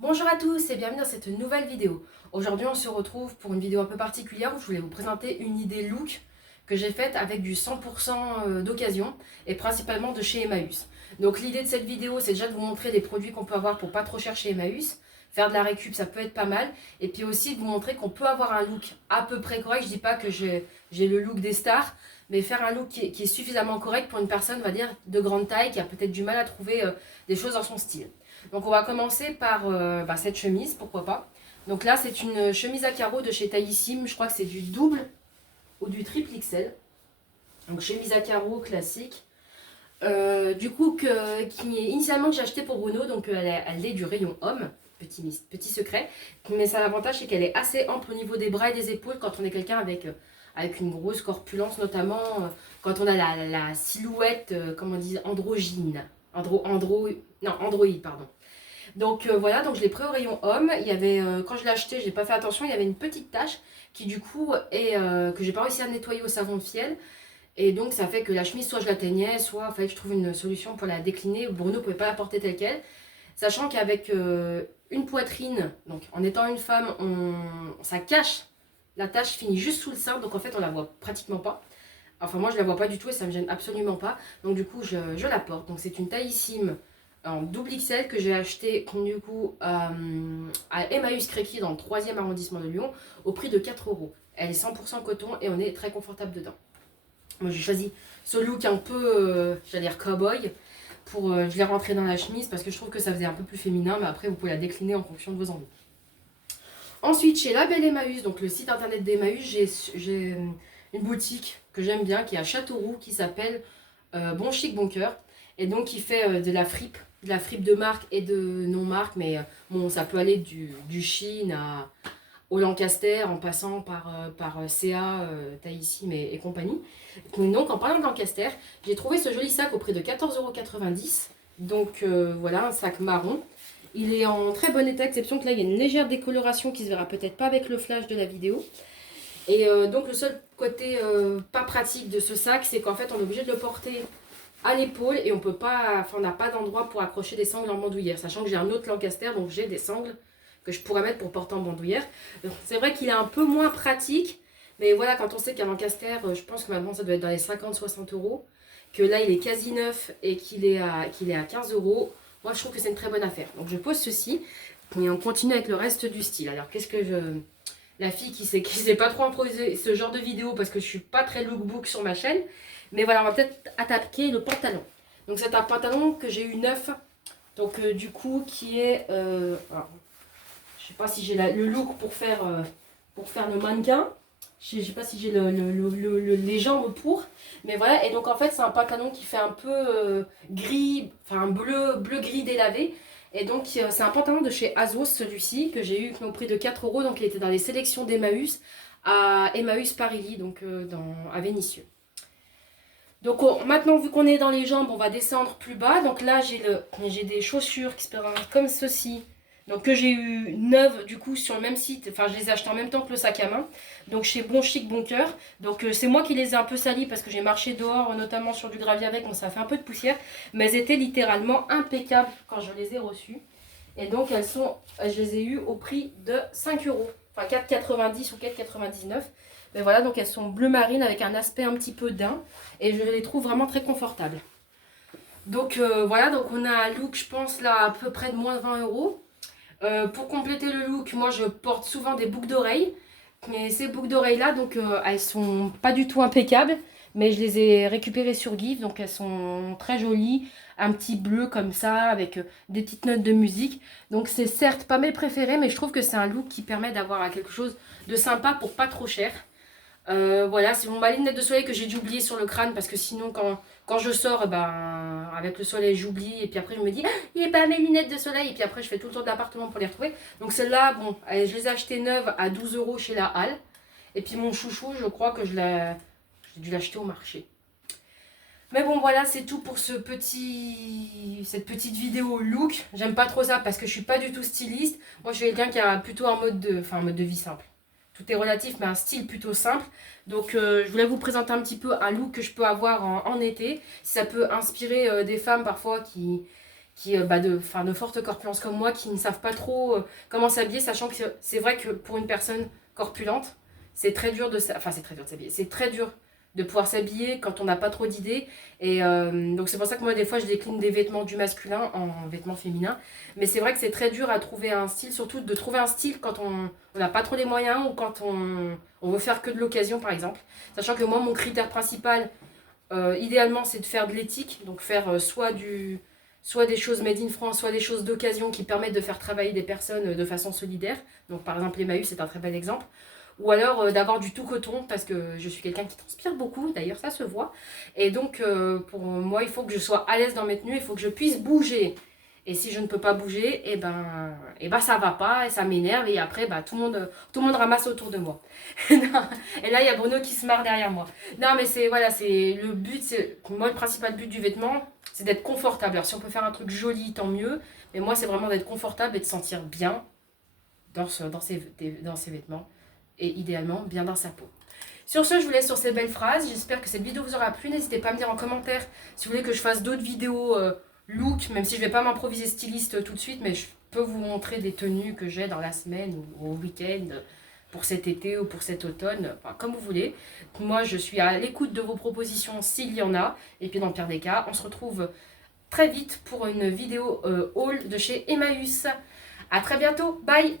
Bonjour à tous et bienvenue dans cette nouvelle vidéo. Aujourd'hui on se retrouve pour une vidéo un peu particulière où je voulais vous présenter une idée look que j'ai faite avec du 100% d'occasion et principalement de chez Emmaüs. Donc l'idée de cette vidéo c'est déjà de vous montrer des produits qu'on peut avoir pour pas trop cher chez Emmaüs. Faire de la récup ça peut être pas mal et puis aussi de vous montrer qu'on peut avoir un look à peu près correct. Je dis pas que j'ai le look des stars, mais faire un look qui est suffisamment correct pour une personne on va dire de grande taille qui a peut-être du mal à trouver des choses dans son style. Donc on va commencer par cette chemise, pourquoi pas. Donc là c'est une chemise à carreaux de chez Taillissime, je crois que c'est du double ou du triple XL. Donc chemise à carreaux classique. Initialement que j'ai acheté pour Bruno, donc elle est du rayon homme, petit secret. Mais ça l'avantage c'est qu'elle est assez ample au niveau des bras et des épaules quand on est quelqu'un avec une grosse corpulence, notamment quand on a la silhouette, comment on dit, androgyne. Androïde, pardon. Donc voilà, donc je l'ai pris au rayon homme. Il y avait, quand je l'ai acheté, j'ai pas fait attention, il y avait une petite tache qui du coup est que j'ai pas réussi à nettoyer au savon de fiel. Et donc ça fait que la chemise, soit je la teignais, soit il fallait que je trouve une solution pour la décliner. Bruno ne pouvait pas la porter telle quelle. Sachant qu'avec une poitrine, donc en étant une femme, ça cache. La tache finit juste sous le sein, donc en fait on la voit pratiquement pas. Enfin moi je la vois pas du tout et ça me gêne absolument pas. Donc du coup je la porte. Donc c'est une taillissime en double XL que j'ai acheté du coup à Emmaüs Créqui dans le 3e arrondissement de Lyon au prix de 4 €. Elle est 100% coton et on est très confortable dedans. Moi j'ai choisi ce look un peu, j'allais dire cowboy, pour je l'ai rentré dans la chemise parce que je trouve que ça faisait un peu plus féminin, mais après vous pouvez la décliner en fonction de vos envies. Ensuite chez La Belle Emmaüs, donc le site internet d'Emmaüs, j'ai une boutique que j'aime bien qui est à Châteauroux qui s'appelle Bon Chic Bon Cœur et donc qui fait de la fripe de marque et de non-marque, mais bon ça peut aller du Shein au Lancaster en passant par CA, Taillissime et compagnie. Donc en parlant de Lancaster, j'ai trouvé ce joli sac au prix de 14,90 €. Donc voilà, un sac marron. Il est en très bon état, exception que là il y a une légère décoloration qui se verra peut-être pas avec le flash de la vidéo. Et donc le seul côté pas pratique de ce sac, c'est qu'en fait on est obligé de le porter à l'épaule et on peut pas, enfin on n'a pas d'endroit pour accrocher des sangles en bandoulière, sachant que j'ai un autre Lancaster, donc j'ai des sangles que je pourrais mettre pour porter en bandoulière. C'est vrai qu'il est un peu moins pratique, mais voilà, quand on sait qu'un Lancaster, je pense que maintenant ça doit être dans les 50-60 €, que là il est quasi neuf et qu'il est à 15 €, moi je trouve que c'est une très bonne affaire. Donc je pose ceci et on continue avec le reste du style. Alors qu'est-ce que je... La fille qui sait pas trop improviser ce genre de vidéo parce que je suis pas très lookbook sur ma chaîne. Mais voilà, on va peut-être attaquer le pantalon. Donc c'est un pantalon que j'ai eu neuf. Donc du coup qui est... alors, je sais pas si j'ai le look pour faire le mannequin. Je sais pas si j'ai les jambes pour. Mais voilà, et donc en fait c'est un pantalon qui fait un peu gris, enfin bleu gris délavé. Et donc c'est un pantalon de chez Azos celui-ci que j'ai eu au prix de 4 €. Donc il était dans les sélections d'Emmaüs à Emmaüs Paris, donc à Vénissieux. Donc maintenant vu qu'on est dans les jambes, on va descendre plus bas. Donc là j'ai des chaussures qui se présentent comme ceci. Donc que j'ai eu neuves du coup sur le même site, enfin je les ai achetées en même temps que le sac à main. Donc chez Bon Chic Bon Cœur. Donc c'est moi qui les ai un peu salis parce que j'ai marché dehors notamment sur du gravier avec, donc ça a fait un peu de poussière. Mais elles étaient littéralement impeccables quand je les ai reçues. Et donc je les ai eues au prix de 5 €. Enfin 4,90 ou 4,99 €. Mais voilà, donc elles sont bleu marine avec un aspect un petit peu daim. Et je les trouve vraiment très confortables. Donc voilà, donc on a un look je pense là à peu près de moins de 20 €. Pour compléter le look, moi je porte souvent des boucles d'oreilles. Mais ces boucles d'oreilles là, donc elles sont pas du tout impeccables. Mais je les ai récupérées sur Give, donc elles sont très jolies. Un petit bleu comme ça, avec des petites notes de musique. Donc c'est certes pas mes préférés, mais je trouve que c'est un look qui permet d'avoir quelque chose de sympa pour pas trop cher. Voilà, c'est mon lunette de soleil que j'ai dû oublier sur le crâne parce que sinon quand je sors, ben, avec le soleil j'oublie et puis après je me dis ah, il n'est pas mes lunettes de soleil et puis après je fais tout le tour de l'appartement pour les retrouver. Donc celle-là, bon, je les ai achetées neuves à 12 € chez la Halle. Et puis mon chouchou, je crois que j'ai dû l'acheter au marché. Mais bon voilà, c'est tout pour cette petite vidéo look. J'aime pas trop ça parce que je suis pas du tout styliste. Moi je suis quelqu'un qui a plutôt un mode de vie simple. Tout est relatif, mais un style plutôt simple. Donc je voulais vous présenter un petit peu un look que je peux avoir en été. Si ça peut inspirer des femmes parfois de forte corpulence comme moi, qui ne savent pas trop comment s'habiller, sachant que c'est vrai que pour une personne corpulente, c'est très dur de s'habiller. C'est très dur de pouvoir s'habiller quand on n'a pas trop d'idées. Et donc c'est pour ça que moi, des fois, je décline des vêtements du masculin en vêtements féminins. Mais c'est vrai que c'est très dur à trouver un style, surtout de trouver un style quand on n'a pas trop les moyens ou quand on veut faire que de l'occasion, par exemple. Sachant que moi, mon critère principal, idéalement, c'est de faire de l'éthique, donc faire soit des choses made in France, soit des choses d'occasion qui permettent de faire travailler des personnes de façon solidaire. Donc par exemple, Emmaüs, c'est un très bel exemple. Ou alors d'avoir du tout coton, parce que je suis quelqu'un qui transpire beaucoup, d'ailleurs ça se voit. Et donc pour moi, il faut que je sois à l'aise dans mes tenues, il faut que je puisse bouger. Et si je ne peux pas bouger, et ben ça va pas, et ça m'énerve, et après tout le monde ramasse autour de moi. Et là, il y a Bruno qui se marre derrière moi. Non, mais c'est le but, moi le principal but du vêtement, c'est d'être confortable. Alors si on peut faire un truc joli, tant mieux, mais moi c'est vraiment d'être confortable et de sentir bien dans ses vêtements, et idéalement bien dans sa peau. Sur ce, je vous laisse sur ces belles phrases. J'espère que cette vidéo vous aura plu. N'hésitez pas à me dire en commentaire si vous voulez que je fasse d'autres vidéos look, même si je ne vais pas m'improviser styliste tout de suite, mais je peux vous montrer des tenues que j'ai dans la semaine ou au week-end pour cet été ou pour cet automne, enfin, comme vous voulez. Moi, je suis à l'écoute de vos propositions s'il y en a. Et puis, dans le pire des cas, on se retrouve très vite pour une vidéo haul de chez Emmaüs. À très bientôt. Bye!